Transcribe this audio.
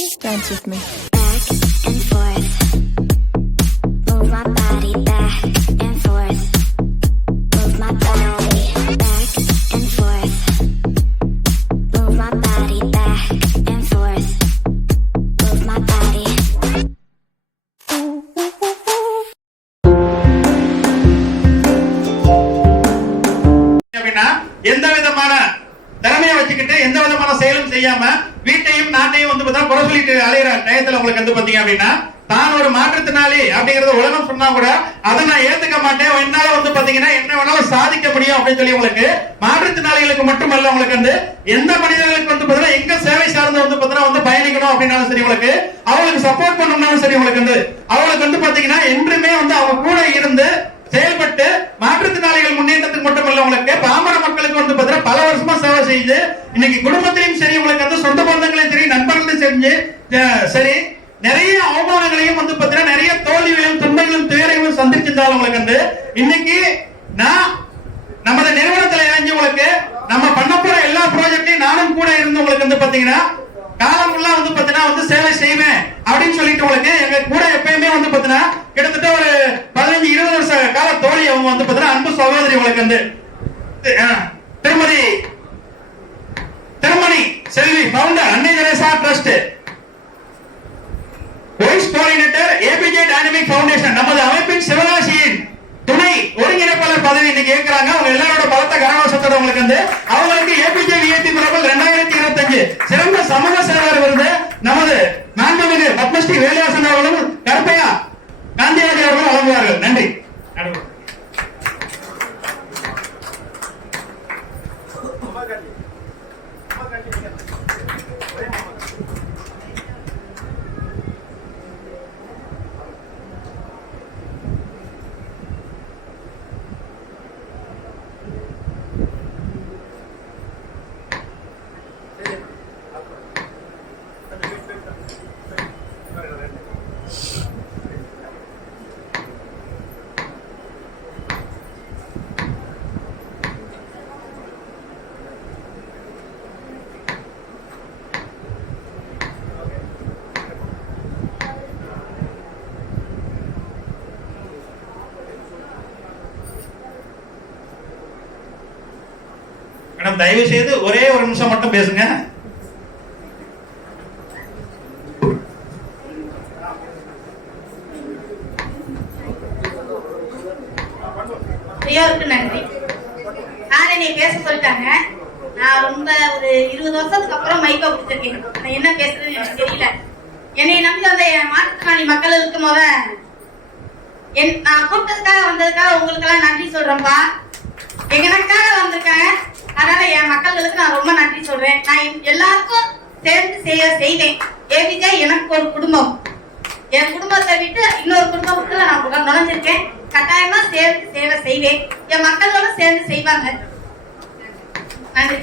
Dance with me. Back and forth. Move my body back and forth. Move my body back and forth. Move my body back and forth. Move my body. எந்த விதமான திறமையை வச்சுக்கிட்டு எந்த விதமான செயலும் செய்யாம வீட்டையும் நாட்டையும் வந்து பார்த்தா குறை சொல்லிட்டு அலையிற டயத்துல உங்களுக்கு வந்து பாத்தீங்க அப்படின்னா தான் ஒரு மாற்றுத்திறனாளி அப்படிங்கறத உலகம் சொன்னா கூட அதை நான் ஏத்துக்க மாட்டேன், என்னால வந்து பாத்தீங்கன்னா என்ன வேணாலும் சாதிக்க முடியும் அப்படின்னு சொல்லி உங்களுக்கு மாற்றுத்திறனாளிகளுக்கு மட்டுமல்ல உங்களுக்கு வந்து எந்த மனிதர்களுக்கு வந்து பாத்தீங்கன்னா எங்க சேவை சார்ந்து வந்து பாத்தீங்கன்னா வந்து பயணிக்கணும் அப்படின்னாலும் சரி உங்களுக்கு அவங்களுக்கு சப்போர்ட் பண்ணணும்னாலும் சரி உங்களுக்கு வந்து அவங்களுக்கு வந்து பாத்தீங்கன்னா என்றுமே வந்து அவங்க கூட இருந்து செயல்பட்டு மாற்றுத்திறனாளிகள் முன்னேற்றத்துக்கு மட்டுமல்ல உங்களுக்கு பாமர மக்களுக்கு வந்து பாத்தீங்கன்னா பல வருஷமா சேவை செய்து இன்னைக்கு குடும்பத்திலையும் சரி உங்களுக்கு வந்து சொந்த பந்தங்களையும் சரி நண்பர்களையும் செஞ்சு சரி நிறைய அவமானங்களையும் வந்து பாத்தீங்கன்னா நிறைய தோல்விகளையும் துன்பங்களும் துயரங்களும் சந்திச்சிருந்தாலும் உங்களுக்கு வந்து இன்னைக்கு நான் நமது நிறுவனத்துல இறங்கி உங்களுக்கு நம்ம பண்ண போற எல்லா ப்ராஜெக்டையும் நானும் கூட இருந்து உங்களுக்கு வந்து பாத்தீங்கன்னா காலம் ஃபுல்லா வந்து பாத்தீங்கன்னா வந்து சேவை செய்வேன் அப்படின்னு சொல்லிட்டு உங்களுக்கு எங்க கூட எப்பயுமே வந்து பாத்தீங்கன்னா கிட்டத்தட்ட ஒரு 15-20 வருஷ கால தோழி அவங்க வந்து பாத்தீங்கன்னா அன்பு சகோதரி உங்களுக்கு வந்து திருமணி செல்வி பவுண்டர் அன்னை Teresa trust vice coordinator APJ dynamic foundation நமது அமைப்பின் சிவகாசியின் துணை ஒருங்கிணைப்பாளர் பதவி இன்னைக்கு கேட்கிறாங்க. அவங்க எல்லாரோட பலத்த கரகோஷத்தோட உங்களுக்கு வந்து அவங்களுக்கு ஏபிஜே விஐபி பிரபல் 2025 சிறந்த சமூக சேவகர் விருது நமது மாண்புமிகு பத்மஸ்ரீ வேலுவாசன் அவர்களும் கருப்பையா காந்திராஜ் அவர்களும் வழங்குவார்கள். நன்றி. மேடம் தயவு செய்து ஒரே ஒரு நிமிஷம் மட்டும் பேசுங்க. நன்றி. நீ பேச சொல்லிட்டாங்க. நான் ரொம்ப ஒரு 20 வருஷத்துக்கு அப்புறம் மைக்கை கொடுத்துருக்கேன். நான் என்ன பேசுறதுன்னு எனக்கு தெரியல. என்னை நம்பி வந்த என் மாற்றுத்திறனாளி மக்கள் இருக்கும் போத நான் கூப்பிட்டதுக்காக வந்ததுக்காக உங்களுக்கு எல்லாம் நன்றி சொல்றேன்ப்பா. எனக்காக வந்திருக்காங்க, அதனால என் மக்களுக்கு நான் ரொம்ப நன்றி சொல்றேன். நான் எல்லாருக்கும் சேர்ந்து செய்வேன். ஏபிஜே எனக்கு ஒரு குடும்பம். என் குடும்பத்தை விட்டு இன்னொரு குடும்பத்துக்குள்ள நான் நுழைஞ்சிருக்கேன். கட்டாயமா சேர்ந்து சேவை செய்வேன். என் மக்களோட சேர்ந்து செய்வாங்க. நன்றி.